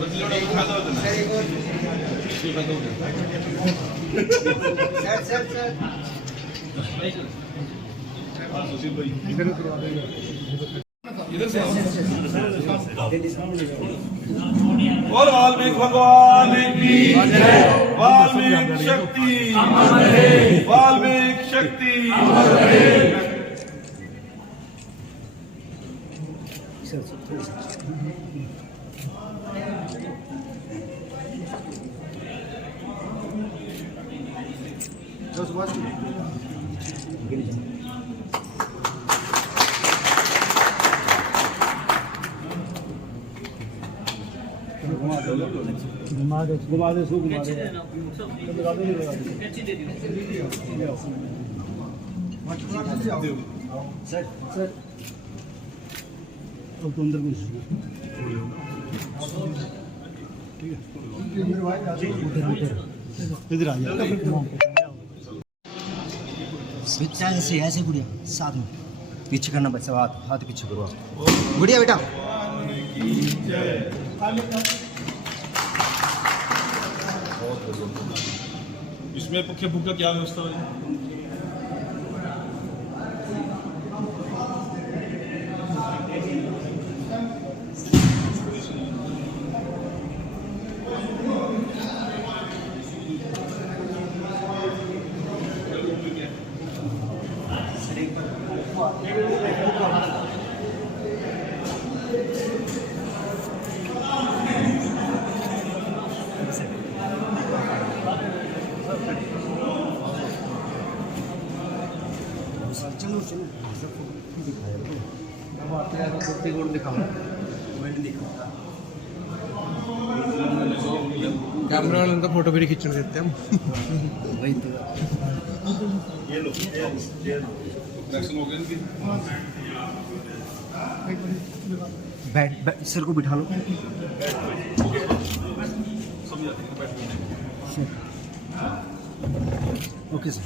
और वाल्मीकि भगवान की जय। वाल्मीकि शक्ति, वाल्मीकि शक्ति। घुमा दे सो घुमा दे सर सर अब तो अंदर घुस ठीक है इधर आ जा बच्चा ऐसे गुड़िया साथ में पीछे करना बच्चा हाथ हाथ पीछे करो गुड़िया बेटा इसमें पक्के भूख क्या व्यवस्था है? चलो चलो कैमरा वाले तो फोटो भी खींचने देते हम वही तो ये लो एक्शन हो गया इनकी। बैठ सर को बिठा लो ओके सर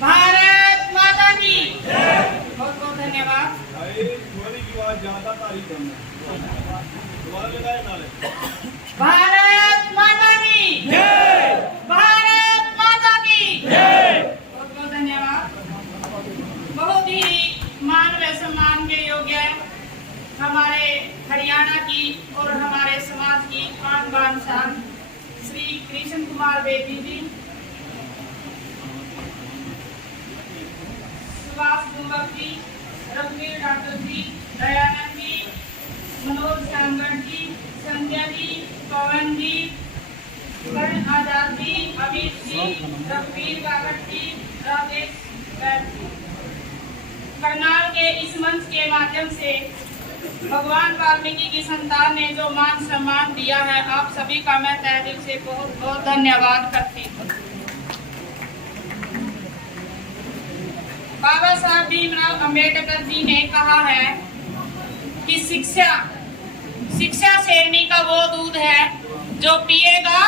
भारत माता की बहुत बहुत धन्यवाद। ज्यादा तारीफ करना भारत माता की जय। भारत माता की जय। बहुत बहुत धन्यवाद। बहुत ही मान व सम्मान के योग्य हमारे हरियाणा की और हमारे समाज की आन बान शान श्री कृष्ण कुमार बेदी जी, सुभाष कुंवर जी, रघुवीर डॉक्टर जी, दयानंद जी, मनोज श्यामगढ़ जी, संजय जी, पवन जी, कर्ण आजाद जी, अमित जी, रघुवीर काकड़ जी, राजेश वैद जी। करनाल के इस मंच के माध्यम से भगवान वाल्मीकि की संतान ने जो मान सम्मान दिया है, आप सभी का मैं तहे दिल से बहुत बहुत धन्यवाद करती हूँ। बाबा साहब भीमराव अंबेडकर जी ने कहा है कि शिक्षा शेरनी का वो दूध है जो पिएगा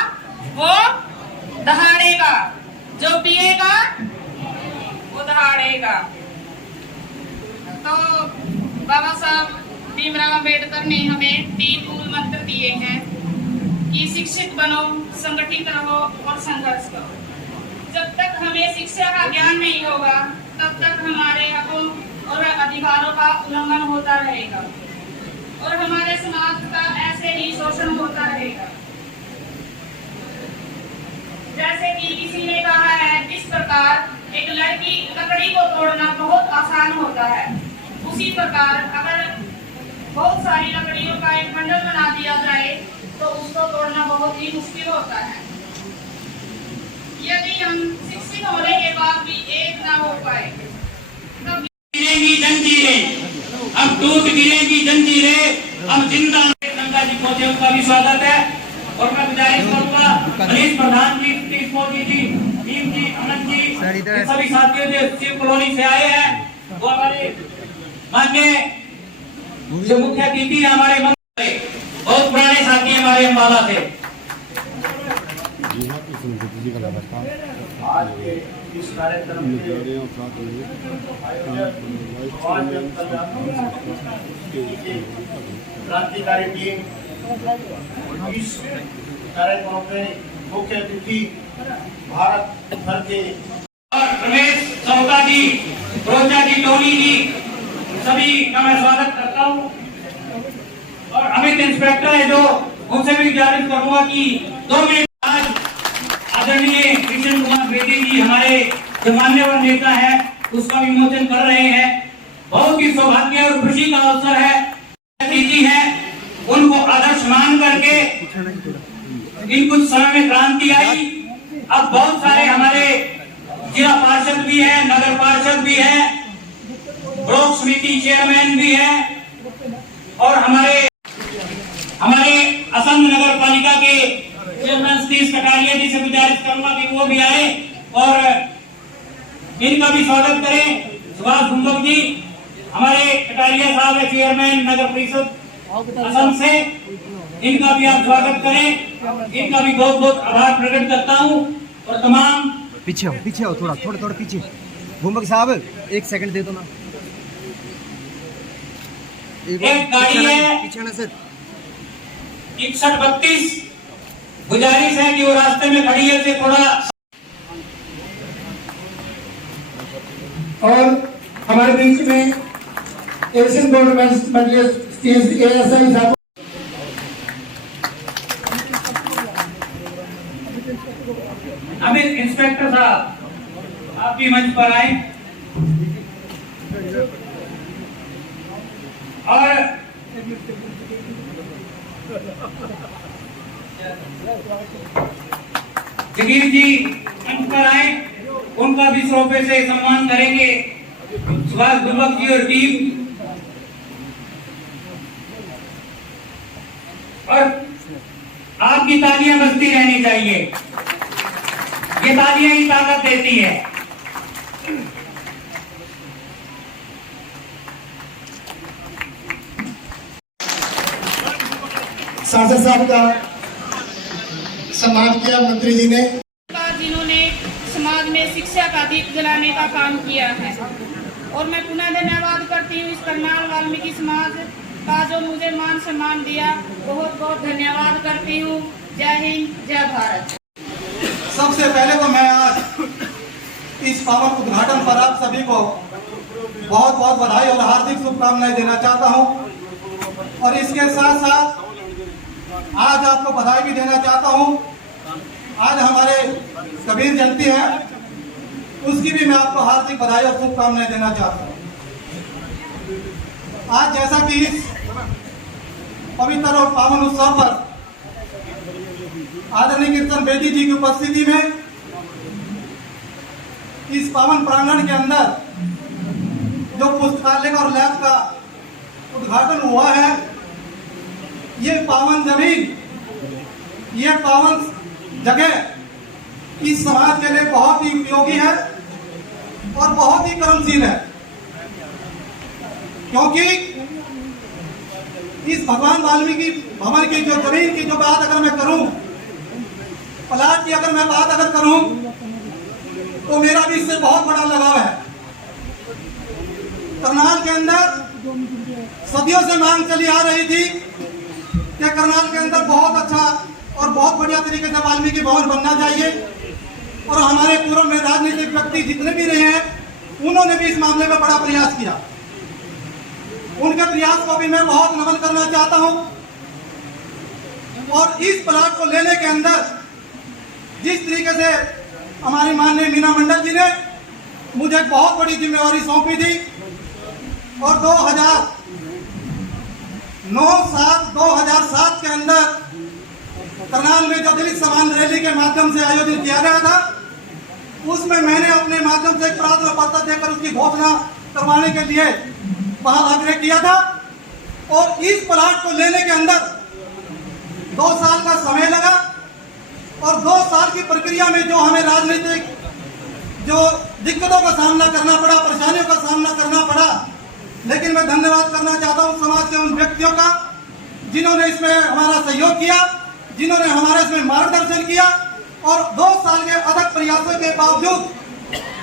वो दहाड़ेगा, जो पिएगा वो दहाड़ेगा। तो बाबा साहब भीमराव अंबेडकर ने हमें 3 मूल मंत्र दिए हैं कि शिक्षित बनो, संगठित रहो और संघर्ष करो। जब तक हमें शिक्षा का ज्ञान नहीं होगा तब तक हमारे हकों और अधिकारों का उल्लंघन होता रहेगा और हमारे समाज का ऐसे ही शोषण होता रहेगा। जैसे कि किसी ने कहा है, जिस प्रकार एक लड़की लकड़ी को तोड़ना बहुत आसान होता है, उसी प्रकार अगर बहुत सारी लकड़ियों का एक बंडल बना दिया जाए तो उसको तोड़ना बहुत ही मुश्किल होता है। यदि हम शिक्षित होने के बाद भी एक ना हो पाए तब गिरेंगी जंजीरें, अब टूट गिरेंगी जंजीरें, अब जिंदा। गंगा जी पहुंचे, उनका भी स्वागत है। और मैं गुजारिश करूंगा मनीष प्रधान जी, सतीश मोदी जी, भीम जी, अमन जी, सभी साथियों जो शिव कॉलोनी से आए हैं, वो हमारे माननीय जो मुख्य अतिथि हमारे मंत्री बहुत पुराने साथी हमारे अम्बाला से। आज के इस कार्यक्रम के क्रांतिकारी टीम इस कार्यक्रम के मुख्य अतिथि भारत भर के और रमेश चौका जी, रोजा जी, टोनी जी, सभी का मैं स्वागत करता हूँ। और अमित इंस्पेक्टर है जो उनसे भी गुजारिश करूंगा कि 2 मिनट। आज आदरणीय कृष्ण कुमार बेदी जी हमारे जो मान्यवर नेता है उसका विमोचन कर रहे हैं। बहुत ही सौभाग्य और खुशी का अवसर है। दीदी है उनको आदर्श मान करके इन कुछ समय में क्रांति आई। अब बहुत सारे हमारे जिला पार्षद भी है, नगर पार्षद भी है, ब्लॉक समिति चेयरमैन भी है और हमारे असम नगर पालिका के चेयरमैन सतीश कटारिया जी से गुजारिश करूंगा कि वो भी आए और इनका भी स्वागत करें। सुभाष गुंबक जी हमारे कटारिया साहब है चेयरमैन नगर परिषद असम से, इनका भी आप स्वागत करें। इनका भी बहुत बहुत आभार प्रकट करता हूँ और तमाम पीछे हो थोड़ा पीछे। गुंबक साहब 1 सेकंड दे दो ना। एक गाड़ी है पीछे ना सर 6132, गुजारिश है कि वो रास्ते में खड़ी है से थोड़ा। और हमारे बीच में एशियन गवर्नमेंट मजलिस एएसआई साहब, अमित इंस्पेक्टर साहब आप भी मंच पर आए। और जगीर जी मंच पर आए, उनका भी 100 रुपए से सम्मान करेंगे सुभाष गुंबक जी और टीम। और आपकी तालियां बजती रहनी चाहिए, ये तालियां ही ताकत देती है। सांसद साहब का सम्मान किया मंत्री जी ने, जिन्होंने समाज में शिक्षा का दीप जलाने का काम किया है। और मैं पुनः धन्यवाद करती हूँ इस करनाल वाल्मीकि समाज का जो मुझे मान सम्मान दिया। बहुत बहुत धन्यवाद करती हूँ। जय हिंद, जय भारत। सबसे पहले तो मैं आज इस पावन उद्घाटन पर आप सभी को बहुत बहुत बधाई और हार्दिक शुभकामनाएं देना चाहता हूं। और इसके साथ साथ आज आपको बधाई भी देना चाहता हूं। आज हमारे कबीर जयंती है, उसकी भी मैं आपको हार्दिक बधाई और शुभकामनाएं देना चाहता हूं। आज जैसा कि इस पवित्र और पावन उत्सव पर आदरणीय कीर्तन बेदी जी की उपस्थिति में इस पावन प्रांगण के अंदर जो पुस्तकालय और लैब का उद्घाटन हुआ है, ये पावन जमीन, ये पावन जगह इस समाज के लिए बहुत ही उपयोगी है और बहुत ही कर्मशील है। क्योंकि इस भगवान वाल्मीकि भवन की जो जमीन की जो बात अगर मैं करूं, प्लाट की अगर मैं बात अगर करूं, तो मेरा भी इससे बहुत बड़ा लगाव है। करनाल के अंदर सदियों से मांग चली आ रही थी कि करनाल के अंदर बहुत अच्छा और बहुत बढ़िया तरीके से वाल्मीकि भवन बनना चाहिए। और हमारे पूर्व में राजनीतिक व्यक्ति जितने भी रहे हैं, उन्होंने भी इस मामले में बड़ा प्रयास किया। उनके प्रयास को भी मैं बहुत नमन करना चाहता हूं। और इस प्लाट को लेने के अंदर जिस तरीके से हमारी माननीय मीना मंडल जी ने मुझे बहुत बड़ी जिम्मेवारी सौंपी थी और 2007 के अंदर करनाल में जो दलित सम्मान रैली के माध्यम से आयोजित किया गया था, उसमें मैंने अपने माध्यम से एक प्रार्थना पत्र देकर उसकी घोषणा करवाने के लिए वहां आग्रह किया था। और इस प्लाट को लेने के अंदर 2 साल का समय लगा और 2 साल की प्रक्रिया में जो हमें राजनीतिक जो दिक्कतों का सामना करना पड़ा, परेशानियों का सामना करना पड़ा, लेकिन मैं धन्यवाद करना चाहता हूं समाज के उन व्यक्तियों का जिन्होंने इसमें हमारा सहयोग किया, जिन्होंने हमारा इसमें मार्गदर्शन किया और 2 साल के अथक प्रयासों के बावजूद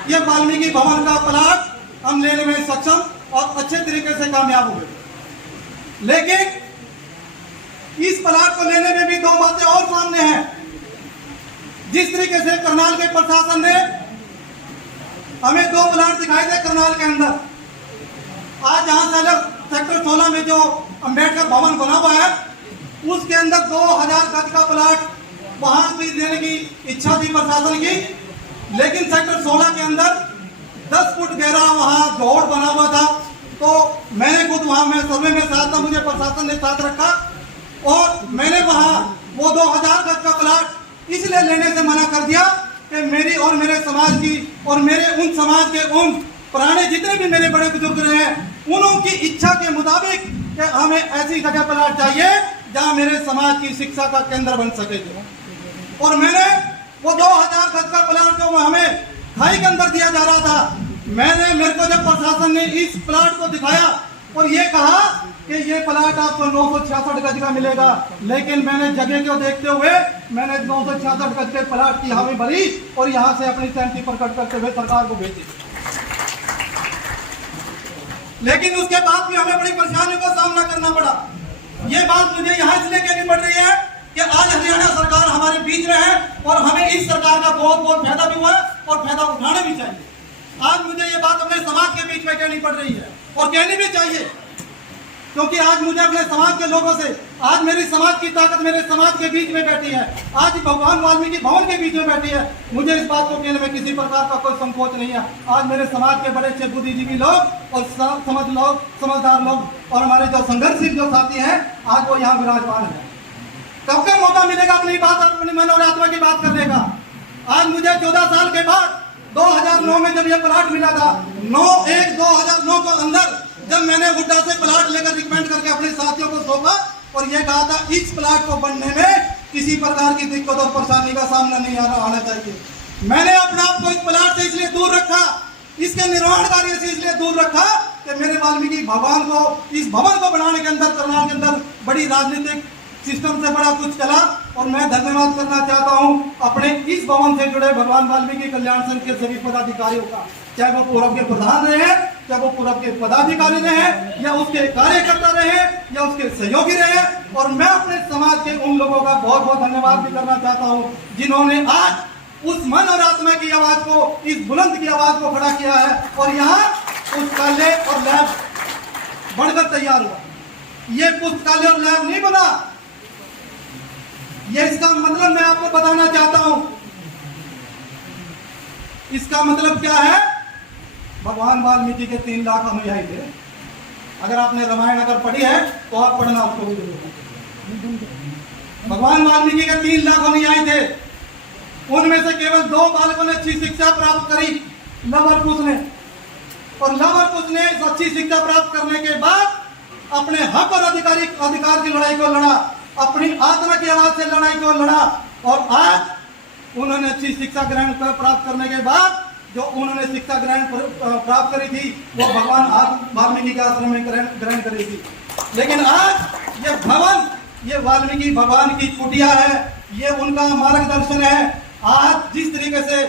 ये वाल्मीकि भवन का प्लाट हम लेने में सक्षम और अच्छे तरीके से कामयाब हुए। लेकिन इस प्लाट को लेने में भी 2 बातें और सामने हैं। जिस तरीके से करनाल के प्रशासन ने हमें 2 प्लाट दिखाई दे करनाल के अंदर, आज जहां से अलग सेक्टर 16 में जो अंबेडकर भवन बना हुआ है उसके अंदर 2000 गज का प्लाट वहां भी देने की इच्छा थी प्रशासन की, लेकिन सेक्टर 16 के अंदर 10 फुट गहरा वहां जोड़ बना हुआ था। तो मैंने खुद वहां में सर्वे में साथ था, मुझे प्रशासन ने साथ रखा और मैंने वहां वो 2000 गज का प्लाट इसलिए लेने से मना कर दिया कि मेरी और मेरे समाज की और मेरे उन समाज के उन पुराने जितने भी मेरे बड़े बुजुर्ग रहे हैं उनकी इच्छा के मुताबिक कि हमें ऐसी जगह प्लाट चाहिए जहां मेरे समाज की शिक्षा का केंद्र बन सके। और मैंने वो 2000 गज का प्लाट जो हमें खाई के अंदर दिया जा रहा था, मेरे को जब प्रशासन ने इस प्लाट को दिखाया और ये कहा कि ये प्लाट आपको 966 गज का मिलेगा, लेकिन मैंने जगह को देखते हुए मैंने 966 गज के प्लाट की हामी भरी और यहाँ से अपनी सहमति प्रकट करते हुए सरकार को भेजी। लेकिन उसके बाद भी हमें बड़ी परेशानियों का सामना करना पड़ा। ये बात मुझे यहाँ इसलिए कहनी पड़ रही है कि आज हरियाणा सरकार हमारे बीच में है और हमें इस सरकार का बहुत बहुत फायदा भी हुआ है और फायदा उठाना भी चाहिए। आज मुझे ये बात अपने समाज के बीच में कहनी पड़ रही है और कहनी भी चाहिए, क्योंकि आज मुझे अपने समाज के लोगों से, आज मेरी समाज की ताकत मेरे समाज के बीच में बैठी है, आज भगवान वाल्मीकि भवन के बीच में बैठी है। मुझे इस बात को कहने में किसी प्रकार का कोई संकोच नहीं है। आज मेरे समाज के बड़े अच्छे बुद्धिजीवी लोग और समझदार लोग और हमारे जो संघर्षशील जो साथी हैं आज वो यहाँ विराजमान है। कब का मौका मिलेगा अपनी बात, अपनी मन और आत्मा की बात करने का? आज मुझे 14 साल के बाद 2009 में जब ये प्लाट मिला था, 9/1/2009 के अंदर जब मैंने हुड्डा से प्लाट लेकर रिकमेंड करके अपने साथियों को सौंपा और ये कहा था इस प्लाट को बनने में किसी प्रकार की दिक्कत और परेशानी का सामना नहीं आना चाहिए। मैंने अपने आप को इस प्लाट से इसलिए दूर रखा, इसके निर्माण कार्य से इसलिए दूर रखा कि मेरे वाल्मीकि भगवान को, इस भवन को बनाने के अंदर, करनाल के अंदर बड़ी राजनीतिक सिस्टम से बड़ा कुछ चला। और मैं धन्यवाद करना चाहता हूं अपने इस भवन से जुड़े भगवान वाल्मीकि कल्याण संघ के सभी पदाधिकारियों का, चाहे वो पूर्व के प्रधान रहे हैं, चाहे वो पूर्व के पदाधिकारी रहे हैं या उसके कार्यकर्ता रहे हैं या उसके सहयोगी रहे हैं। और मैं अपने समाज के उन लोगों का बहुत बहुत धन्यवाद भी करना चाहता हूं जिन्होंने आज उस मन और आत्मा की आवाज को, इस बुलंद की आवाज को खड़ा किया है और यहाँ पुस्तकालय और लैब बढ़कर तैयार हुआ। ये पुस्तकालय और लैब नहीं बना, ये इसका मतलब मैं आपको बताना चाहता हूं। इसका मतलब क्या है? भगवान वाल्मीकि के 3 लाख अनुयायी थे। अगर आपने रामायण अगर पढ़ी है तो आप पढ़ना उसको भी जरूर। भगवान वाल्मीकि के 3 लाख अनुयायी थे, उनमें से केवल 2 बालकों ने अच्छी शिक्षा प्राप्त करी, लव और कुश ने। और लव और कुश ने अच्छी शिक्षा प्राप्त करने के बाद अपने हक और अधिकार की लड़ाई को लड़ा, अपनी आत्मा की आवाज से लड़ाई को लड़ा। और आज उन्होंने अच्छी शिक्षा ग्रहण प्राप्त करने के बाद जो उन्होंने शिक्षा ग्रहण प्राप्त करी थी वो भगवान वाल्मीकि के आश्रम में ग्रहण करी थी। लेकिन आज ये भवन, ये वाल्मीकि भगवान की कुटिया है, ये उनका मार्गदर्शन है। आज जिस तरीके से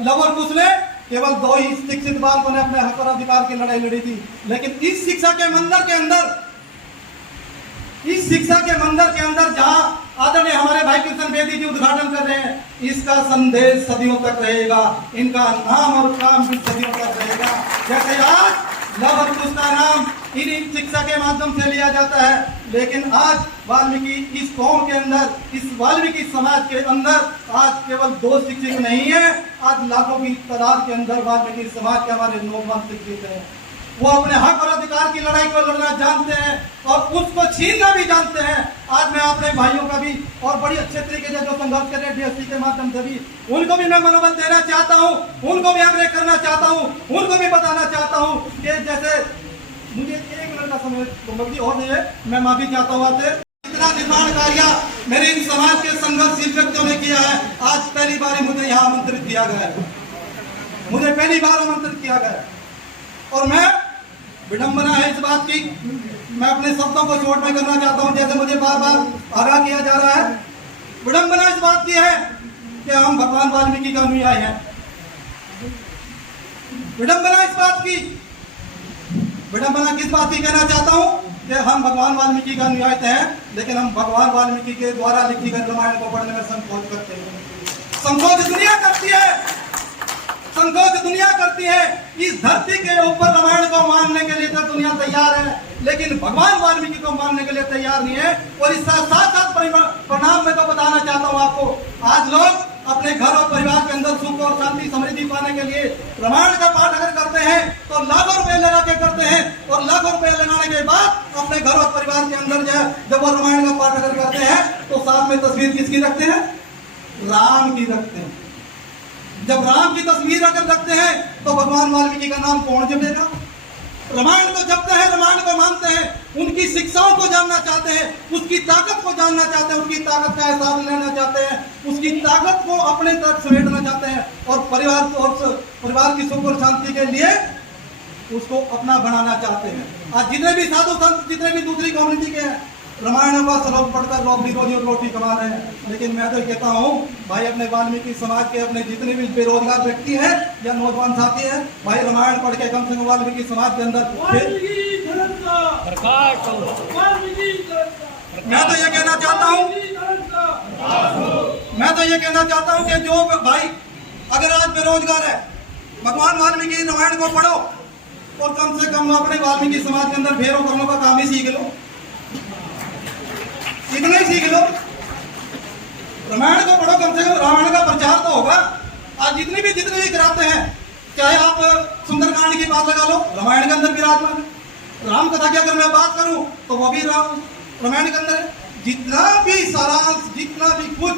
लव और कुश ने केवल 2 ही शिक्षित बालकों ने अपने हक और अधिकार की लड़ाई लड़ी थी, लेकिन इस शिक्षा के मंदिर के अंदर जहां आदरणीय हमारे भाई कृष्ण बेदी जी उद्घाटन कर रहे हैं, इसका संदेश सदियों तक रहेगा, इनका नाम और काम भी सदियों तक रहेगा। जैसे आज लव और कुश का नाम इन्हीं शिक्षा के माध्यम से लिया जाता है, लेकिन आज वाल्मीकि इस कौम के अंदर, इस वाल्मीकि समाज के अंदर आज केवल 2 शिक्षित नहीं है, आज लाखों की तादाद के अंदर वाल्मीकि समाज के हमारे नौजवान शिक्षित हैं। वो अपने हक और अधिकार की लड़ाई को लड़ना जानते हैं और उसको छीनना भी जानते हैं। आज मैं अपने भाइयों का भी और बड़ी अच्छे तरीके से जो संघर्ष कर रहे हैं डीएससी के माध्यम से भी, उनको भी मैं मनोबल देना चाहता हूँ, उनको भी आग्रह करना चाहता हूँ, उनको भी बताना चाहता हूँ कि जैसे मुझे 1 मिनट का समय और नहीं है, मैं माफी चाहता हूँ आपसे। इतना निर्माण कार्य मेरे इन समाज के संघर्षशील व्यक्तियों ने किया है। आज पहली बार मुझे यहाँ आमंत्रित किया गया है, मुझे पहली बार आमंत्रित किया गया है और मैं विडंबना है इस बात की, मैं अपने शब्दों को शॉर्ट में करना चाहता हूं, जैसे मुझे बार बार आगाह किया जा रहा है। विडंबना इस बात की है कि हम भगवान वाल्मीकि का अनुयायी हैं। विडंबना इस बात की, विडंबना किस बात की कहना चाहता हूं कि हम भगवान वाल्मीकि का अनुयायी हैं, लेकिन हम भगवान वाल्मीकि के द्वारा लिखी गई रामायण को पढ़ने में संकोच करते हैं। संकोच दुनिया करती है, संकोच दुनिया करती है। इस धरती के ऊपर रामायण को मानने के लिए तो दुनिया तैयार है, लेकिन भगवान वाल्मीकि को मानने के लिए तैयार नहीं है। और इस साथ साथ परिणाम में तो बताना चाहता हूं आपको, आज लोग अपने घर और परिवार के अंदर सुख और शांति समृद्धि पाने के लिए रामायण का पाठ अगर करते हैं तो लाखों रुपए लगा के करते हैं, और लाखों रुपए लगाने के बाद अपने घर और परिवार के अंदर जब वो रामायण का पाठ अगर करते हैं तो साथ में तस्वीर किसकी रखते हैं? राम की रखते हैं। जब राम की तस्वीर अगर रखते हैं तो भगवान वाल्मीकि का नाम कौन जपेगा? रामायण को जपते हैं, रामायण को मानते हैं, उनकी शिक्षाओं को जानना चाहते हैं, उसकी ताकत को जानना चाहते हैं, उसकी ताकत का एहसास लेना चाहते हैं, उसकी ताकत को अपने तक समेटना चाहते हैं, और परिवार की सुख और शांति के लिए उसको अपना बनाना चाहते हैं। आज जितने भी साधु संत, जितने भी दूसरी कम्युनिटी के हैं, रामायण का श्लोक पढ़कर लोग भी रोटी कमा रहे हैं, लेकिन मैं तो कहता हूँ भाई अपने वाल्मीकि समाज के अपने जितने भी बेरोजगार व्यक्ति हैं या नौजवान साथी हैं, भाई रामायण पढ़ के कम से कम वाल्मीकि समाज के अंदर मैं तो ये कहना चाहता हूँ कि जो भाई अगर आज बेरोजगार है, भगवान वाल्मीकि रामायण को पढ़ो और कम से कम अपने वाल्मीकि समाज के अंदर फेरों करने का काम ही सीख लो, इतना ही सीख लो। रामायण को पढ़ो, कम से कम रामायण का प्रचार तो होगा। आज जितने भी कराते हैं, चाहे आप सुंदरकांड की बात लगा लो, रामायण के अंदर विराजमान है। राम कथा की अगर मैं बात करूं तो वो भी रामायण के अंदर है। जितना भी सारांश, जितना भी कुछ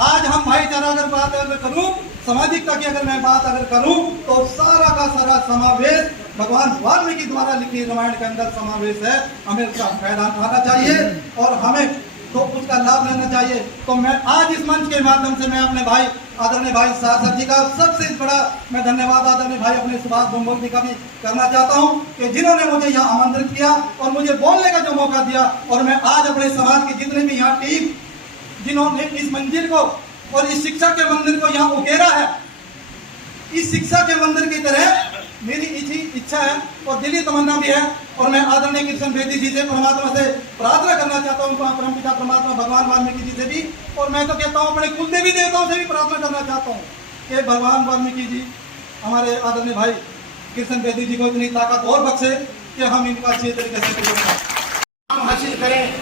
आज हम भाईचारा अगर बात अगर करूं, सामाजिकता की अगर मैं बात अगर करूं, तो सारा का सारा समावेश भगवान वाल्मीकि द्वारा लिखी रामायण के अंदर समावेश है। हमें उसका फायदा उठाना चाहिए और हमें तो उसका लाभ लेना चाहिए। तो मैं आज इस मंच के माध्यम से मैं अपने भाई आदरणीय भाई सर जी का सबसे बड़ा मैं धन्यवाद आदरणीय भाई अपने सुभाष बुम्बल जी का भी करना चाहता हूं कि जिन्होंने मुझे यहाँ आमंत्रित किया और मुझे बोलने का जो मौका दिया। और मैं आज अपने समाज की जितने भी यहाँ टीम जिन्होंने इस मंदिर को और इस शिक्षा के मंदिर को यहाँ उकेरा है, इस शिक्षा के मंदिर की तरह मेरी इच्छा है और दिली तमन्ना भी है। और मैं आदरणीय कृष्ण बेदी जी से परमात्मा से प्रार्थना करना चाहता हूँ, परमपिता परमात्मा भगवान वाल्मीकि जी से भी, और मैं तो कहता हूँ अपने कुल देवी देवताओं से भी प्रार्थना करना चाहता हूँ कि भगवान वाल्मीकि जी हमारे आदरणीय भाई कृष्ण बेदी जी को इतनी ताकत और बख्शे कि हम इनका अच्छी तरीके से नाम हासिल करें,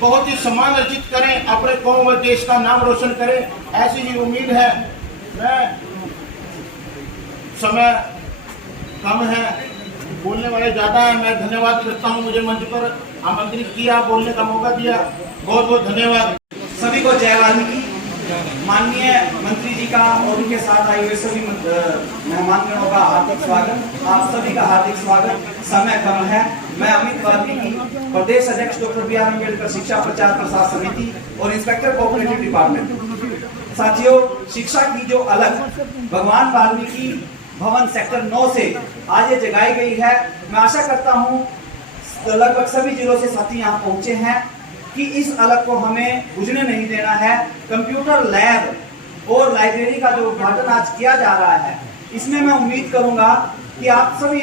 बहुत ही सम्मान अर्जित करें, अपने कौम और देश का नाम रोशन करें, ऐसी ही उम्मीद है। मैं समय कम है, बोलने वाले ज़्यादा है, मैं धन्यवाद करता हूँ मुझे मंच पर आमंत्रित किया, बोलने का मौका दिया, बहुत बहुत धन्यवाद। सभी को जय वाल्मीकि। माननीय मंत्री जी का और उनके साथ आए हुए सभी मेहमानगणों का हार्दिक स्वागत। आप सभी का हार्दिक स्वागत। समय कम है। मैं अमित वाल्मीकि, प्रदेश अध्यक्ष डॉक्टर बी आर अम्बेडकर शिक्षा प्रचार प्रसार समिति और इंस्पेक्टर कोऑपरेटिव डिपार्टमेंट। साथियों, शिक्षा की जो अलग भगवान वाल्मीकि भवन सेक्टर 9 से आज ये जगाई गई है, मैं आशा करता हूँ लगभग सभी जिलों से साथी यहाँ पहुंचे हैं कि इस अलग को हमें बुझने नहीं देना है। कंप्यूटर लैब और लाइब्रेरी का जो उद्घाटन आज किया जा रहा है, इसमें मैं उम्मीद करूंगा कि आप सभी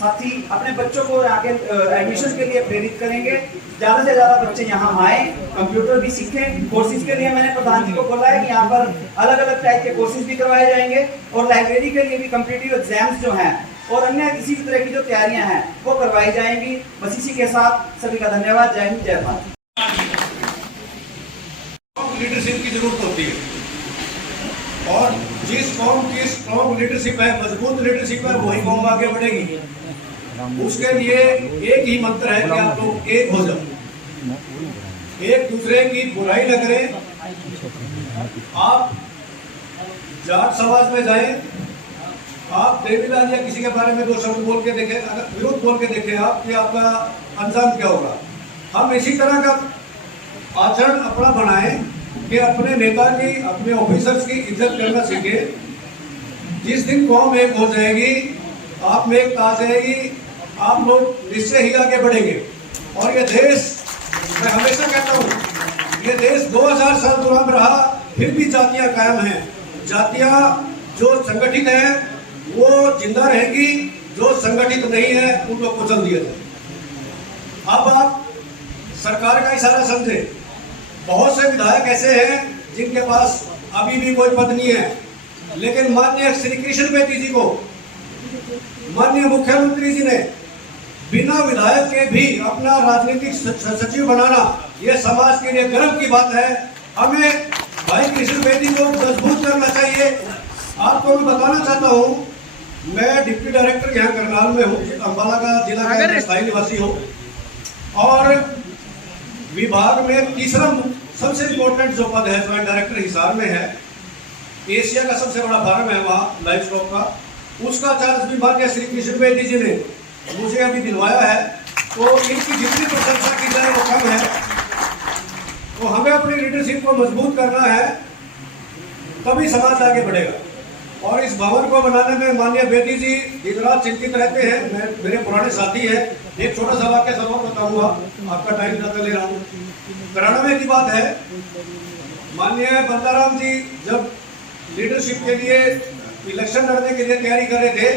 साथी अपने बच्चों को आगे एडमिशन के लिए प्रेरित करेंगे। ज़्यादा से ज़्यादा बच्चे यहाँ आए, कंप्यूटर भी सीखें। कोर्सेज के लिए मैंने प्रधान जी को बोला है कि यहाँ पर अलग अलग टाइप के कोर्सेज भी करवाए जाएंगे, और लाइब्रेरी के लिए भी कॉम्पिटिटिव एग्जाम्स जो हैं और अन्य किसी भी तरह की जो तैयारियां हैं वो करवाई जाएंगी। बस इसी के साथ सभी का धन्यवाद। जय हिंद, जय भारत। लीडरशिप की जरूरत होती है, और जिस कौम की स्ट्रॉन्ग लीडरशिप है, मजबूत लीडरशिप है, वही कौम आगे बढ़ेगी। उसके लिए एक ही मंत्र है कि आप लोग एक हो जाओ, एक दूसरे की बुराई न करें। आप जाट समाज में जाएं, आप देवीलाल या किसी के बारे में 2 शब्द बोल के देखें, अगर विरोध बोल के देखें आप कि आपका अंजाम क्या होगा। हम इसी तरह का आचरण अपना बनाएं कि अपने नेता की, अपने ऑफिसर्स की इज्जत करना सीखे। जिस दिन कौम एक हो जाएगी, आप में एकता आ जाएगी, आप लोग निश्चय ही आगे बढ़ेंगे। और ये देश, मैं हमेशा कहता हूँ, ये देश 2000 साल गुलाम रहा, फिर भी जातियां कायम हैं। जातियां जो संगठित हैं वो जिंदा रहेगी, जो संगठित नहीं है उनको कुचल दिया जाए। अब आप सरकार का इशारा समझे, बहुत से विधायक ऐसे हैं जिनके पास अभी भी कोई पद नहीं है, लेकिन माननीय श्री कृष्ण बेदी जी को माननीय मुख्यमंत्री जी ने बिना विधायक के भी अपना राजनीतिक सचिव बनाना, ये समाज के लिए गर्व की बात है। हमें भाई कृष्ण बेदी को मजबूत करना चाहिए। आपको मैं बताना चाहता हूँ, मैं डिप्टी डायरेक्टर यहाँ करनाल में हूँ, अम्बाला का जिला का स्थायी निवासी हूँ, और विभाग में तीसरा सबसे इम्पोर्टेंट जो पद है ज्वाइंट डायरेक्टर हिसार में है। एशिया का सबसे बड़ा फार्म है वहाँ लाइफ स्टॉक का, उसका चार्ज भी माननीय श्री कृष्ण बेदी जी ने मुझे अभी दिलवाया है। तो इनकी जितनी प्रशंसा की जाए वो कम है। तो हमें अपनी लीडरशिप को मजबूत करना है, तभी समाज आगे बढ़ेगा। और इस भवन को बनाने में माननीय बेदी जी दिन रात चिंतित रहते हैं। मेरे पुराने साथी हैं। एक छोटा सा वाक्य सबको बताऊंगा, आपका टाइम ज़्यादा ले रहा हूँ। 93 की बात है, माननीय बंदाराम जी जब लीडरशिप के लिए इलेक्शन लड़ने के लिए तैयारी कर रहे थे,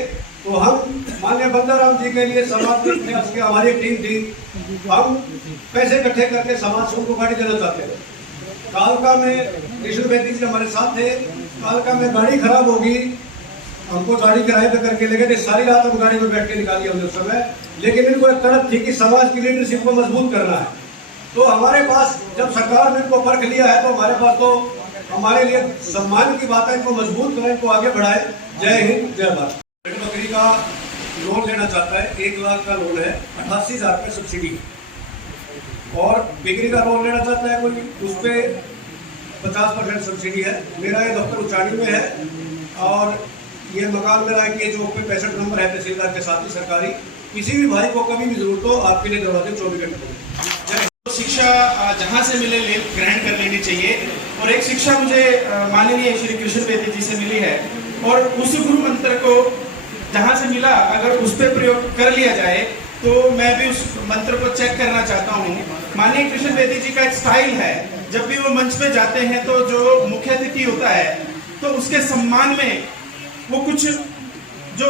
तो हम माननीय बंदाराम जी के लिए समाज की हमारी टीम थी, हम पैसे इकट्ठे करके समाज को गाड़ी देना चाहते थे। कालका में कृष्ण बेदी जी हमारे साथ थे। कालका में गाड़ी खराब होगी, हमको गाड़ी किराए पे करके ले गए थे। सारी रात हम गाड़ी में बैठ के निकाली हमने उस समय, लेकिन इनको एक तड़प थी कि समाज की लीडरशिप को मजबूत करना है। तो हमारे पास जब सरकार ने इनको परख लिया है, तो हमारे पास तो हमारे लिए सम्मान की बात है। इनको मजबूत करें, इनको आगे बढ़ाए। जय हिंद, जय भारत। बकरी का लोन लेना चाहता है, 1 लाख का लोन है, 88,000 रुपये सब्सिडी। और बिक्री का लोन लेना चाहता है कोई, उस पर 50% सब्सिडी है। मेरा ये दफ्तर उचानी में है, और ये मकान मेरा है कि जो 65 नंबर है तहसीलदार के साथ ही सरकारी। किसी भी भाई को कभी भी जरूरत हो, आपके लिए दरवाजे 24 घंटे। शिक्षा जहाँ से मिले ग्रहण कर लेनी चाहिए। और एक शिक्षा मुझे माननीय श्री कृष्ण बेदी जी से मिली है, और उस गुरु मंत्र को जहाँ से मिला अगर उस पर प्रयोग कर लिया जाए, तो मैं भी उस मंत्र को चेक करना चाहता हूँ। माननीय कृष्ण बेदी जी का एक स्टाइल है, जब भी वो मंच पे जाते हैं तो जो मुख्य अतिथि होता है तो उसके सम्मान में वो कुछ जो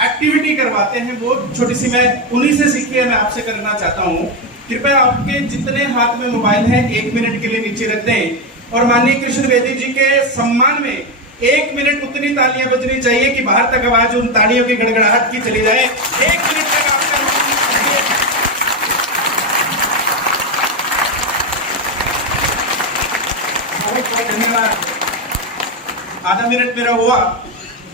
एक्टिविटी करवाते हैं, वो छोटी सी मैं उन्हीं से सीखी है, मैं आपसे करना चाहता हूँ। कृपया आपके जितने हाथ में मोबाइल है 1 मिनट के लिए नीचे रख दें, और माननीय कृष्ण बेदी जी के सम्मान में 1 मिनट उतनी तालियां बजनी चाहिए कि बाहर तक आवाज उन तालियों की गड़गड़ाहट की चली जाए। 1 मिनट तक आपका बहुत बहुत धन्यवाद। आधा मिनट मेरा हुआ।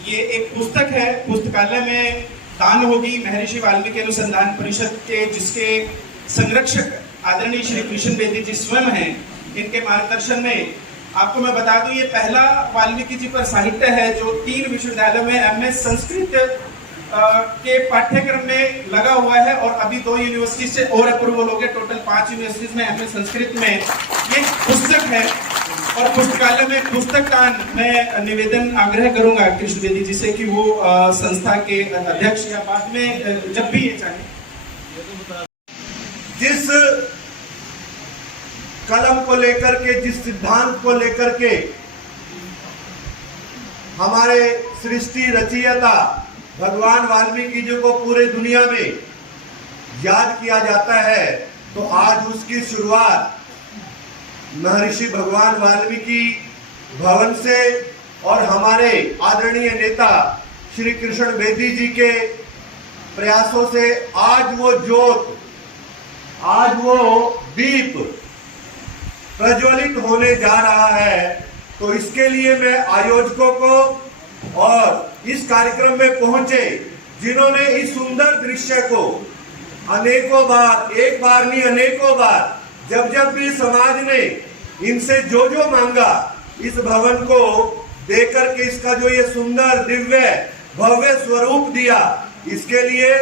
ये एक पुस्तक है, पुस्तकालय में दान होगी महर्षि वाल्मीकि अनुसंधान परिषद के, जिसके संरक्षक आदरणीय श्री कृष्ण बेदी जी स्वयं हैं। इनके मार्गदर्शन में आपको मैं बता दूं, ये पहला वाल्मीकि जी पर साहित्य है जो 3 विश्वविद्यालयों में एमए संस्कृत के पाठ्यक्रम में लगा हुआ है, और अभी 2 यूनिवर्सिटी से और अप्रूवल हो गए। टोटल 5 यूनिवर्सिटीज में एमए संस्कृत में ये पुस्तक है। और पुस्तकालय में पुस्तक दान मैं निवेदन आग्रह करूंगा कृष्ण बेदी जी से कि वो संस्था के अध्यक्ष या बाद में जब भी ये चाहे। जिस कलम को लेकर के, जिस सिद्धांत को लेकर के हमारे सृष्टि रचयिता भगवान वाल्मीकि जी को पूरे दुनिया में याद किया जाता है, तो आज उसकी शुरुआत महर्षि भगवान वाल्मीकि भवन से और हमारे आदरणीय नेता श्री कृष्ण बेदी जी के प्रयासों से आज वो ज्योत, आज वो दीप प्रज्वलित होने जा रहा है। तो इसके लिए मैं आयोजकों को और इस कार्यक्रम में पहुंचे जिन्होंने इस सुंदर दृश्य को अनेकों बार, एक बार नहीं अनेकों बार, जब जब भी समाज ने इनसे जो जो मांगा, इस भवन को देकर के इसका जो ये सुंदर दिव्य भव्य स्वरूप दिया, इसके लिए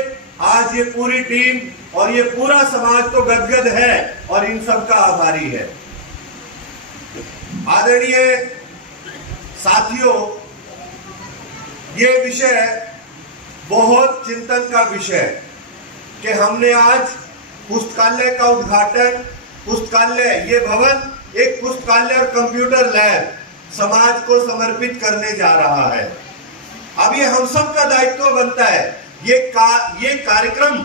आज ये पूरी टीम और ये पूरा समाज तो गदगद है और इन सब का आभारी है। आदरणीय साथियों, ये विषय बहुत चिंतन का विषय कि हमने आज पुस्तकालय का उद्घाटन, पुस्तकालय ये भवन एक पुस्तकालय और कंप्यूटर लैब समाज को समर्पित करने जा रहा है। अब ये हम सब का दायित्व बनता है, ये कार्यक्रम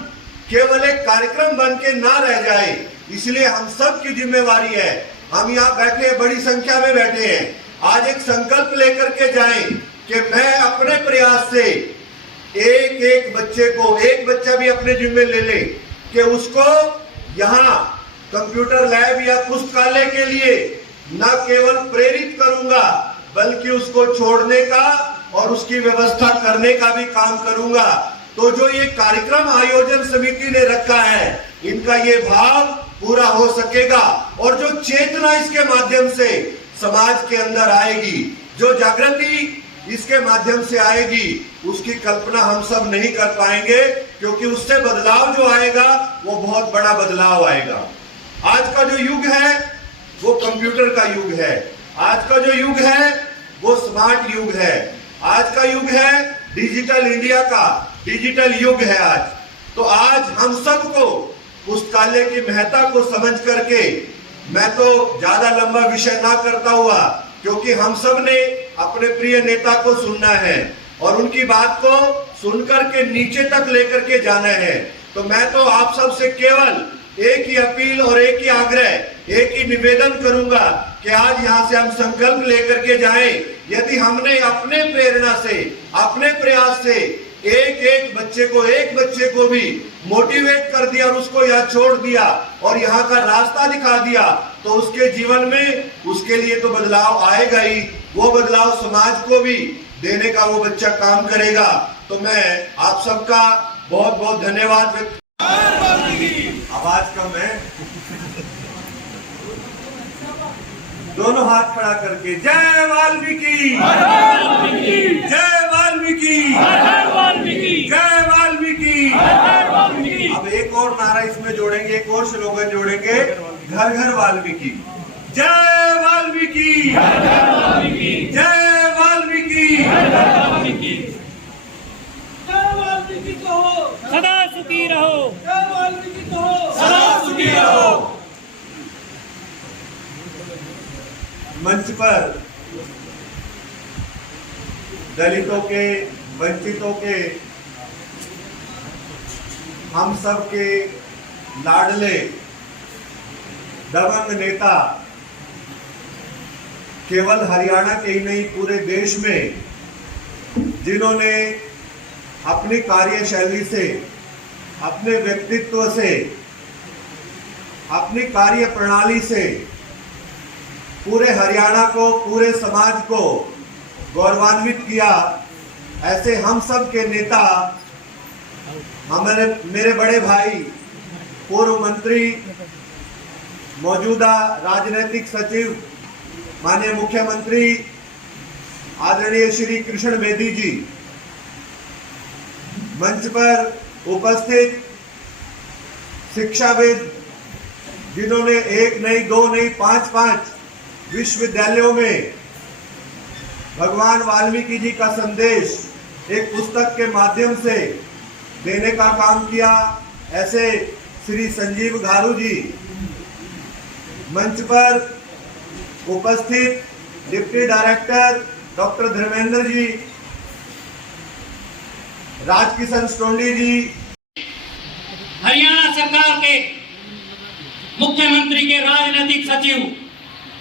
केवल एक कार्यक्रम बन के ना रह जाए, इसलिए हम सब की जिम्मेवारी है। हम यहाँ बैठे हैं, बड़ी संख्या में बैठे हैं, आज एक संकल्प लेकर के जाएं कि मैं अपने प्रयास से एक एक बच्चे को, एक बच्चा भी अपने जिम्मे ले ले कि उसको यहाँ कंप्यूटर लैब या पुस्तकालय के लिए न केवल प्रेरित करूंगा बल्कि उसको छोड़ने का और उसकी व्यवस्था करने का भी काम करूंगा। तो जो ये कार्यक्रम आयोजन समिति ने रखा है, इनका ये भाव पूरा हो सकेगा और जो चेतना इसके माध्यम से समाज के अंदर आएगी, जो जागृति इसके माध्यम से आएगी, उसकी कल्पना हम सब नहीं कर पाएंगे, क्योंकि उससे बदलाव जो आएगा वो बहुत बड़ा बदलाव आएगा। आज का जो युग है वो कंप्यूटर का युग है, आज का जो युग है वो स्मार्ट युग है, आज का युग है डिजिटल इंडिया का, डिजिटल युग है आज। तो आज हम सबको पुस्तकालय की महत्ता को समझ करके, मैं तो ज्यादा लंबा विषय ना करता हुआ, क्योंकि हम सब ने अपने प्रिय नेता को सुनना है और उनकी बात को सुनकर के नीचे तक लेकर के जाना है। तो मैं तो आप सब से केवल एक ही अपील और एक ही आग्रह, एक ही निवेदन करूंगा कि आज यहाँ से हम संकल्प लेकर के जाएं। यदि हमने अपने प्रेरणा से, अपने प्रयास से एक एक बच्चे को भी मोटिवेट कर दिया और उसको यहाँ छोड़ दिया और यहाँ का रास्ता दिखा दिया, तो उसके जीवन में उसके लिए तो बदलाव आएगा ही। वो बदलाव समाज को भी देने का वो बच्चा काम करेगा। तो मैं आप सबका बहुत बहुत धन्यवाद व्यक्त। आवाज कम है, दोनों हाथ खड़ा करके जय वाल्मीकि, जय वाल्मीकि, जय वाल्मीकि। अब एक और नारा इसमें जोड़ेंगे, एक और स्लोगन जोड़ेंगे, घर घर वाल्मीकि, जय वाल्मीकि, जय वाल्मीकि। सदा सुखी रहो, सदा सुखी रहो। मंच पर दलितों के, वंचितों के, हम सब के लाडले दबंग नेता केवल हरियाणा के ही नहीं पूरे देश में, जिन्होंने अपनी कार्यशैली से, अपने व्यक्तित्व से, अपनी कार्य प्रणाली से पूरे हरियाणा को, पूरे समाज को गौरवान्वित किया, ऐसे हम सब के नेता, हमारे मेरे बड़े भाई, पूर्व मंत्री, मौजूदा राजनीतिक सचिव, माननीय मुख्यमंत्री आदरणीय श्री कृष्ण बेदी जी, मंच पर उपस्थित शिक्षाविद, जिन्होंने एक नहीं, दो नहीं, पांच विश्वविद्यालयों में भगवान वाल्मीकि जी का संदेश एक पुस्तक के माध्यम से देने का काम किया, ऐसे श्री संजीव घारू जी, मंच पर उपस्थित deputy director doctor Dharmendra ji, Rajkishan स्टोंडी जी, हरियाणा सरकार के मुख्यमंत्री के राजनीतिक सचिव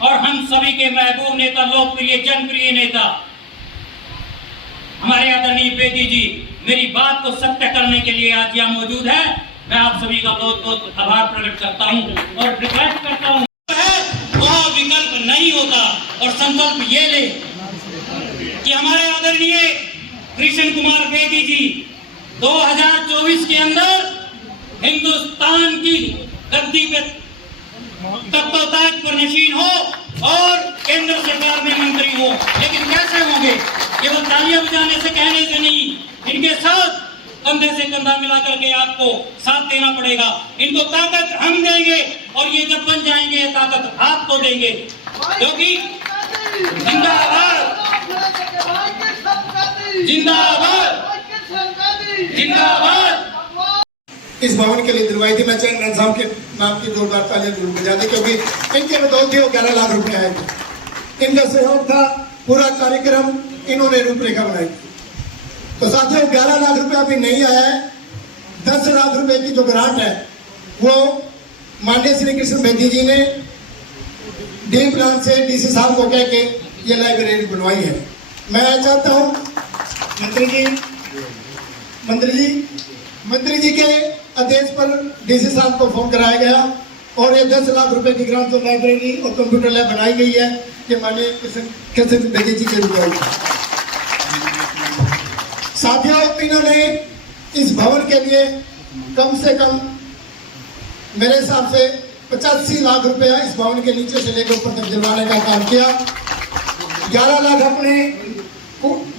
और हम सभी के महबूब नेता, लोकप्रिय जनप्रिय नेता हमारे आदरणीय बेदी जी, मेरी बात को सत्य करने के लिए आज यहाँ मौजूद है। मैं आप सभी का बहुत बहुत आभार प्रकट करता हूँ और रिक्वेस्ट करता हूँ, वह विकल्प नहीं होता। और संकल्प ये ले कि हमारे आदरणीय कृष्ण कुमार बेदी जी 2024 के अंदर हिंदुस्तान की गद्दी पे तख्तापलट पर नशीन हो और केंद्र सरकार में मंत्री हो। लेकिन कैसे होंगे? केवल तालियां बजाने से, कहने से नहीं, इनके साथ कंधे से कंधा मिला करके आपको साथ देना पड़ेगा। इनको ताकत हम देंगे और ये जब बन जाएंगे ताकत आपको देंगे, क्योंकि जिंदाबाद, जिंदाबाद, जिंदाबाद। इस भवन के लिए दिलवाई थी। मैं चेयरमैन साहब के नाम की जोरदार तालियां जरूर बजा दें, क्योंकि इनके बदौलत ही वो 11 लाख रुपए आए थे। इनका सहयोग था, पूरा कार्यक्रम इन्होंने रूपरेखा बनाई। तो साथियों 11 लाख रुपए अभी नहीं आया है। 10 लाख रुपए की जो ग्रांट है वो माननीय श्री कृष्ण बेदी जी ने डी प्लान से डीसी साहब को कह के ये लाइब्रेरी बनवाई है। मैं चाहता हूं मंत्री जी के आदेश पर डीसी साहब को फोन कराया गया और ये 10 लाख रुपए की ग्रांट जो लाइब्रेरी और कंप्यूटर लैब बनाई गई है कि माननीय कृष्ण बेदी जी के रूप। साथियों इन्होंने इस भवन के लिए कम से कम मेरे हिसाब से 85 लाख रुपया इस भवन के नीचे से लेकर ऊपर तक दिलवाने का काम किया। 11 लाख अपने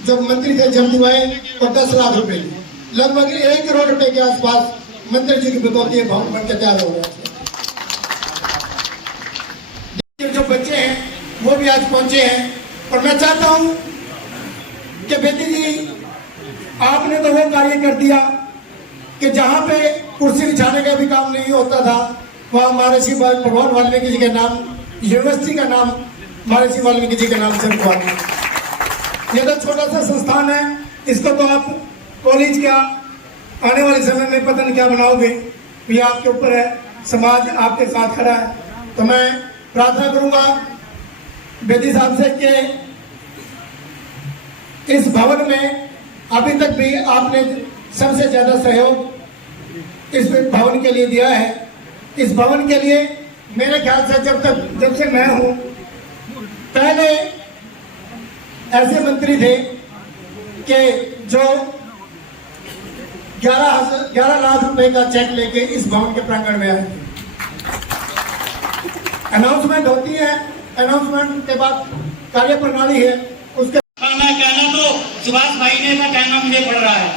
जो मंत्री थे जब दिवाए और 10 लाख रुपए लगभग 1 करोड़ रुपए के आसपास मंत्री जी की बदौलत ये भवन बनकर तैयार हो गया। जो बच्चे हैं वो भी आज पहुंचे हैं और मैं चाहता हूं कि बेटी जी आपने तो वो कार्य कर दिया कि जहां पे कुर्सी बिछाने का भी काम नहीं होता था वहां महर्षि भगवान वाल्मीकि जी के नाम यूनिवर्सिटी का नाम महर्षि वाल्मीकि जी के नाम से रखवा दिया। ये तो छोटा सा संस्थान है, इसको तो आप कॉलेज क्या आने वाले समय में पता नहीं क्या बनाओगे, ये आपके ऊपर है, समाज आपके साथ खड़ा है। तो मैं प्रार्थना करूंगा बेदी साहब से कि इस भवन में अभी तक भी आपने सबसे ज्यादा सहयोग इस भवन के लिए दिया है। इस भवन के लिए मेरे ख्याल से जब से मैं हूं, पहले ऐसे मंत्री थे कि जो 11 लाख रुपए का चेक लेके इस भवन के प्रांगण में आए थे। अनाउंसमेंट होती है, अनाउंसमेंट के बाद कार्य प्रणाली है, उसके कहना तो सुभाष भाई ने का कहना मुझे पड़ रहा है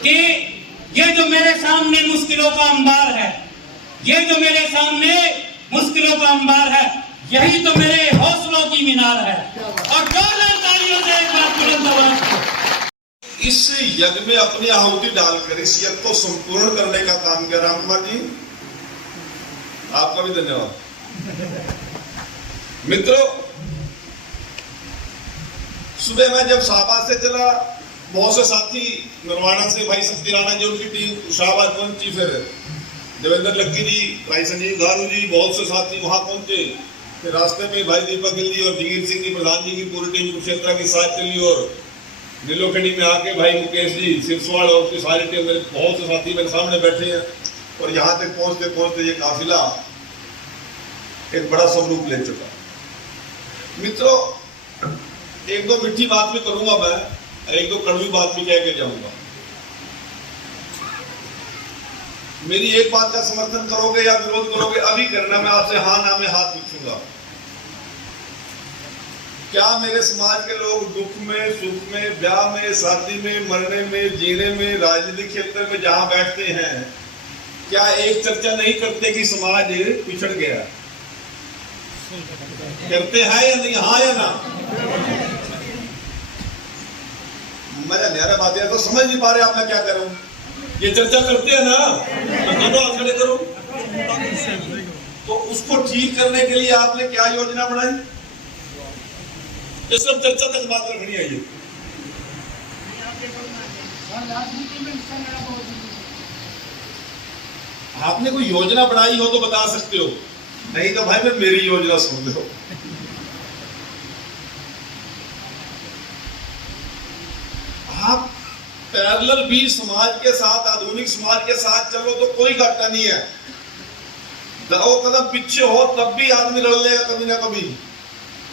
कि ये जो मेरे सामने मुश्किलों का अंबार है, ये जो मेरे सामने मुश्किलों का अंबार है, यही तो मेरे हौसलों की मीनार है। और जोरदार तालियों से एक बार तुरंत आवाज। इस यज्ञ में अपनी आहुति डालकर इस यज्ञ को संपूर्ण करने का काम किया। राम कुमार जी आपका भी धन्यवाद। मित्रों, सुबह मैं जब शाहबाद से चला, बहुत से साथी नरवाना से भाई शक्ति राणा जी उनकी टीम शाहबाद पहुंची, फिर देवेंद्र लक्की जी, भाई संजीव गारू जी, बहुत से साथी वहां पहुंचे। फिर रास्ते में भाई दीपक गिल जी और जगीर सिंह जी प्रधान जी की पूरी टीम कुरुक्षेत्र की साथ चली और नीलोखंडी में आके भाई मुकेश जी सिरसवाड़ और उसकी सारी टीम, मेरे बहुत से साथी मेरे सामने बैठे हैं। और यहाँ तक पहुंचते पहुंचते ये काफिला एक बड़ा स्वरूप ले चुका। मित्रों, एक दो मीठी बात भी करूंगा मैं, एक दो कड़वी बात भी कह के जाऊंगा। मेरी एक बात का समर्थन करोगे या विरोध करोगे अभी करना, मैं आपसे हाँ ना में हाथ पूछूंगा। क्या मेरे समाज के लोग दुख में, सुख में, ब्याह में, शादी में, मरने में, जीने में, राजनीतिक क्षेत्र में जहां बैठते हैं, क्या एक चर्चा नहीं करते कि समाज पिछड़ गया? करते हैं या नहीं? हाँ या ना? मजा नहीं आ रहा, बात तो समझ नहीं पा रहे आप मैं क्या कर रहा हूं। ये चर्चा करते हैं ना, दोनों हाथ खड़े करो। तो उसको ठीक करने के लिए आपने क्या योजना बनाई? ये सब चर्चा तक बात रखनी है। ये आपने कोई योजना बनाई हो तो बता सकते हो, नहीं तो भाई मैं मेरी योजना सुन लो। आप पैरेलल भी समाज के साथ, आधुनिक समाज के साथ चलो तो कोई घाटा नहीं है। 2 कदम पीछे हो तब भी आदमी लड़ लेगा कभी ना कभी,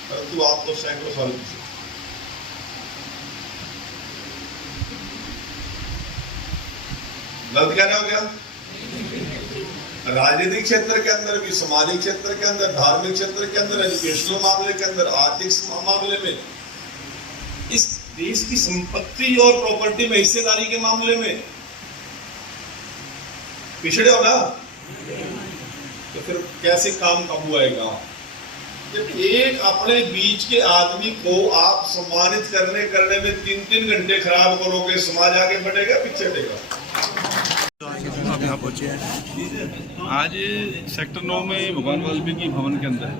परंतु आप तो सैकड़ों साल पीछे। गलत कहना हो गया। राजनीतिक क्षेत्र के अंदर भी, सामाजिक क्षेत्र के अंदर, धार्मिक क्षेत्र के अंदर, एजुकेशनल मामले के अंदर, आर्थिक मामले में, इस देश की संपत्ति और प्रॉपर्टी में हिस्सेदारी के मामले में पिछड़े हो ना, तो फिर कैसे काम काबू आएगा? जब एक अपने बीच के आदमी को आप सम्मानित करने में 3-3 घंटे खराब करोगे, समाज आगे बढ़ेगा पीछे हटेगा? यहाँ पहुँचे हैं। आज सेक्टर 9 में भगवान वाल्मीकि भवन के अंदर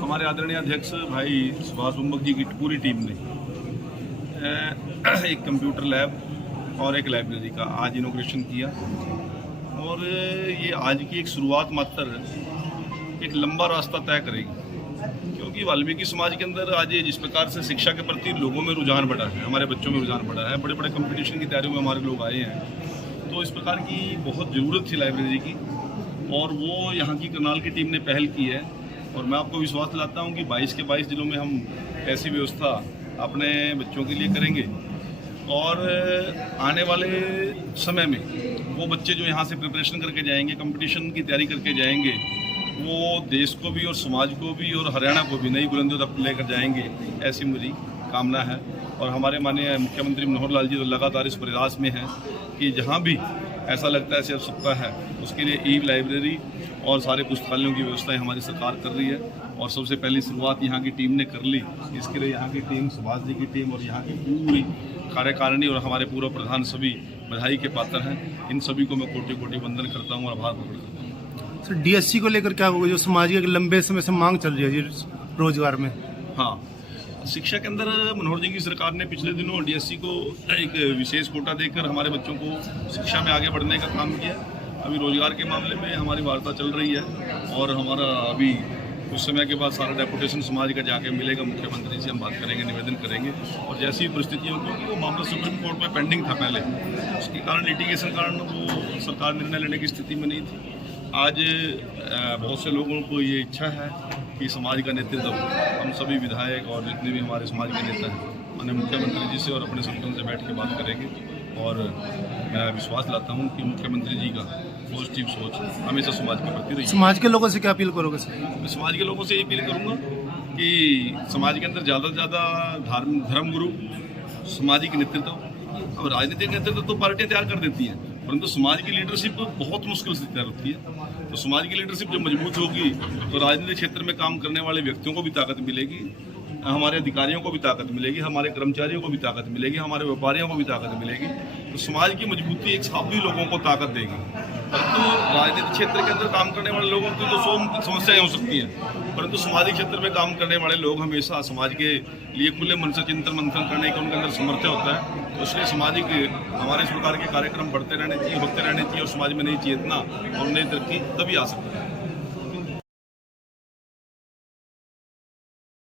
हमारे आदरणीय अध्यक्ष भाई सुभाष बुम्बक जी की पूरी टीम ने एक कंप्यूटर लैब और एक लाइब्रेरी का आज इनॉग्रेशन किया। और ये आज की एक शुरुआत मात्र एक लंबा रास्ता तय करेगी, क्योंकि वाल्मीकि समाज के अंदर आज जिस प्रकार से शिक्षा के प्रति लोगों में रुझान बढ़ा है, हमारे बच्चों में रुझान बढ़ा है, बड़े बड़े कंपटीशन की तैयारियों में हमारे लोग आए हैं, तो इस प्रकार की बहुत ज़रूरत थी लाइब्रेरी की और वो यहाँ की करनाल की टीम ने पहल की है। और मैं आपको विश्वास दिलाता हूँ कि 22 के 22 जिलों में हम ऐसी व्यवस्था अपने बच्चों के लिए करेंगे और आने वाले समय में वो बच्चे जो यहाँ से प्रिपरेशन करके जाएंगे, कंपटीशन की तैयारी करके जाएंगे, वो देश को भी और समाज को भी और हरियाणा को भी नई बुलंदियों तक लेकर जाएंगे, ऐसी मेरी कामना है। और हमारे माननीय मुख्यमंत्री मनोहर लाल जी तो लगातार इस प्रयास में हैं कि जहाँ भी ऐसा लगता है आवश्यकता है उसके लिए ई लाइब्रेरी और सारे पुस्तकालयों की व्यवस्थाएं हमारी सरकार कर रही है। और सबसे पहली शुरुआत यहाँ की टीम ने कर ली। इसके लिए यहाँ की टीम, सुभाष जी की टीम और यहाँ की पूरी कार्यकारिणी और हमारे पूर्व प्रधान सभी बधाई के पात्र हैं। इन सभी को मैं कोटि कोटि वंदन करता हूँ और आभार प्रकट करता हूँ। सर, डीएससी को लेकर क्या होगा, जो समाज की लंबे समय से मांग चल रही है जी रोजगार में? हाँ, शिक्षा के अंदर मनोहर जी की सरकार ने पिछले दिनों डीएससी को एक विशेष कोटा देकर हमारे बच्चों को शिक्षा में आगे बढ़ने का काम किया। अभी रोजगार के मामले में हमारी वार्ता चल रही है और हमारा अभी कुछ समय के बाद सारा डेपुटेशन समाज का जाके मिलेगा, मुख्यमंत्री से हम बात करेंगे, निवेदन करेंगे। और जैसी परिस्थितियों क्योंकि वो मामला सुप्रीम कोर्ट में पेंडिंग था पहले, उसके कारण लिटिगेशन कारण वो सरकार निर्णय लेने की स्थिति में नहीं थी। आज बहुत से लोगों को ये इच्छा है कि समाज का नेतृत्व हम सभी विधायक और जितने भी हमारे समाज के नेता हैं माननीय मुख्यमंत्री जी से और अपने संगठन से बैठ के बात करेंगे। और मैं विश्वास लाता हूँ कि मुख्यमंत्री जी का पॉजिटिव सोच हमेशा समाज के प्रति रही। समाज के लोगों से क्या अपील करोगे सर? मैं समाज के लोगों से ये अपील करूँगा कि समाज के अंदर ज़्यादा से ज़्यादा धर्मगुरु, सामाजिक नेतृत्व, अब राजनीतिक नेतृत्व तो पार्टियाँ तैयार कर देती हैं, परंतु समाज की लीडरशिप बहुत मुश्किल से तैयार होती है। तो समाज की लीडरशिप जब मजबूत होगी तो राजनीतिक क्षेत्र में काम करने वाले व्यक्तियों को भी ताकत मिलेगी, हमारे अधिकारियों को भी ताकत मिलेगी, हमारे कर्मचारियों को भी ताकत मिलेगी, हमारे व्यापारियों को भी ताकत मिलेगी। तो समाज की मजबूती एक सभी लोगों को ताकत देगी। परंतु राजनीतिक क्षेत्र के अंदर काम करने वाले लोगों की तो 100 समस्याएं हो सकती हैं, परंतु सामाजिक क्षेत्र में काम करने वाले लोग हमेशा समाज के लिए खुले मन से चिंतन मंथन करने का उनके अंदर सामर्थ्य होता है। तो इसलिए सामाजिक हमारे इस प्रकार के कार्यक्रम बढ़ते रहने चाहिए, होते रहने चाहिए और समाज में नई चेतना और नई तरक्की तभी आ सकती है।